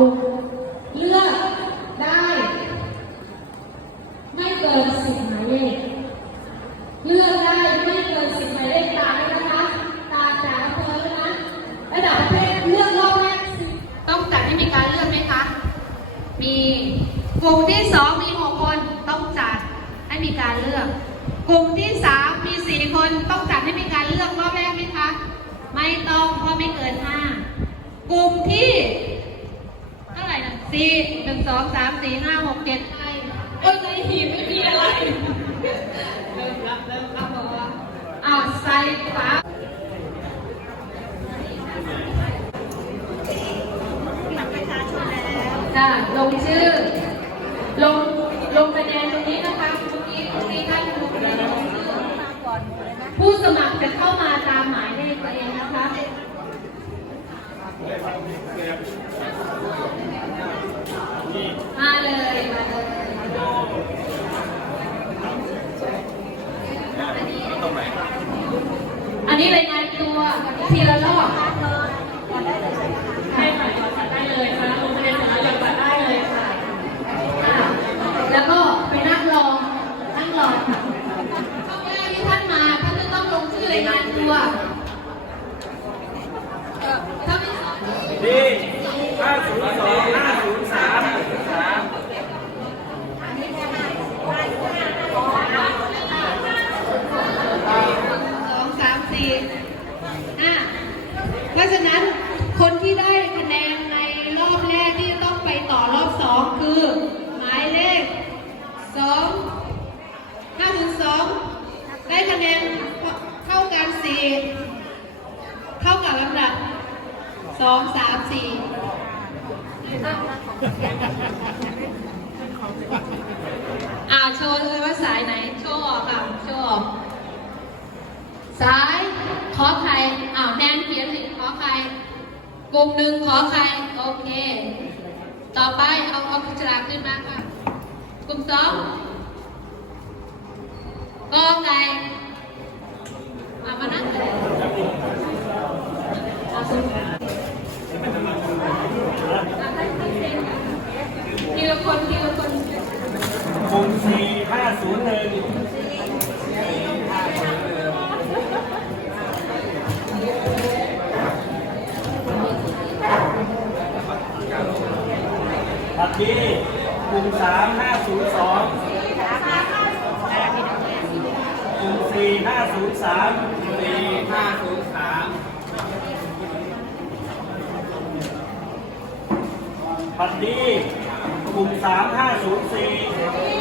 เลือกได้ ไม่เกินสิบหมายเลขเลือกได้ไม่เกินสิบหมายเลขตามแล้วนะคะ ตามจากเภอแล้วนะระดับประเทศเลือกรอบแรกต้องจัดให้มีการเลือกไหมคะ มีกลุ่มที่สองมีหกคนต้องจัดให้มีการเลือก กลุ่มที่สามมีสี่คนต้องจัดให้มีการเลือกรอบแรกไหมคะ ไม่ต้องเพราะไม่เกินห้ากลุ่มที่ สี่หนึ่งสองสามสี่ห้าหกเจ็ดไอโอ้ยในหีบไม่มีอะไร เริ่มรับเริ่มรับบอกว่าอ้าวใส่ฝา ค่ะลงชื่อ ลง ลงคะแนนตรงนี้นะคะเมื่อกี้เมื่อกี้ท่านลงคะแนนลงชื่อผู้สมัครจะเข้ามาตามหมายเลขตัวเองนะคะ มาเลย มาเลย อั นนี้รายงานตัวทีละรอบใช่ค่ะก่อนจัดได้เลยค่ะลงคะแนนเสร็จแล้วจัดได้เลยค่ะค่ะ แล้วก็ไปนั่งรอ นั่งรอค่ะช่องแรกที่ท่านมาท่านจะต้องลงชื่อรายงานตัวเอ่อถ้าไม่สอบ ดีห้าศูนย์สองห้าศูนย์สามสาม ส องสามสี่ห้าเพราะฉะนั้นคนที่ได้คะแนนในรอบแรกที่จะต้องไปต่อรอบสองคือ หมายเลขสองห้าถึงสองได้คะแนนเท่ากันสี่เท่ากับลำดับสองสามสี่อ่าโชว์เลยว่าสายไหน โชว์ออกค่ะ โชว์ออก ซ้ายขอใครอ้าวแนนเขียนสิขอใครกลุ่มหนึ่งขอใครโอเค ต่อไปเอาเอาพิจากขึ้นมาค่ะกลุ่มสองกอไก่อามานั่งเลยเอาสิทีละคนทีละคน กลุ่มสี่ห้าศูนย์หนึ่ง ปัดดีกลุ่มสามห้าศูนย์สองกลุ่มสี่ห้าศูนย์สามสี่ห้าศูนย์สามปัดดีกลุ่มสามห้าศูนย์สี่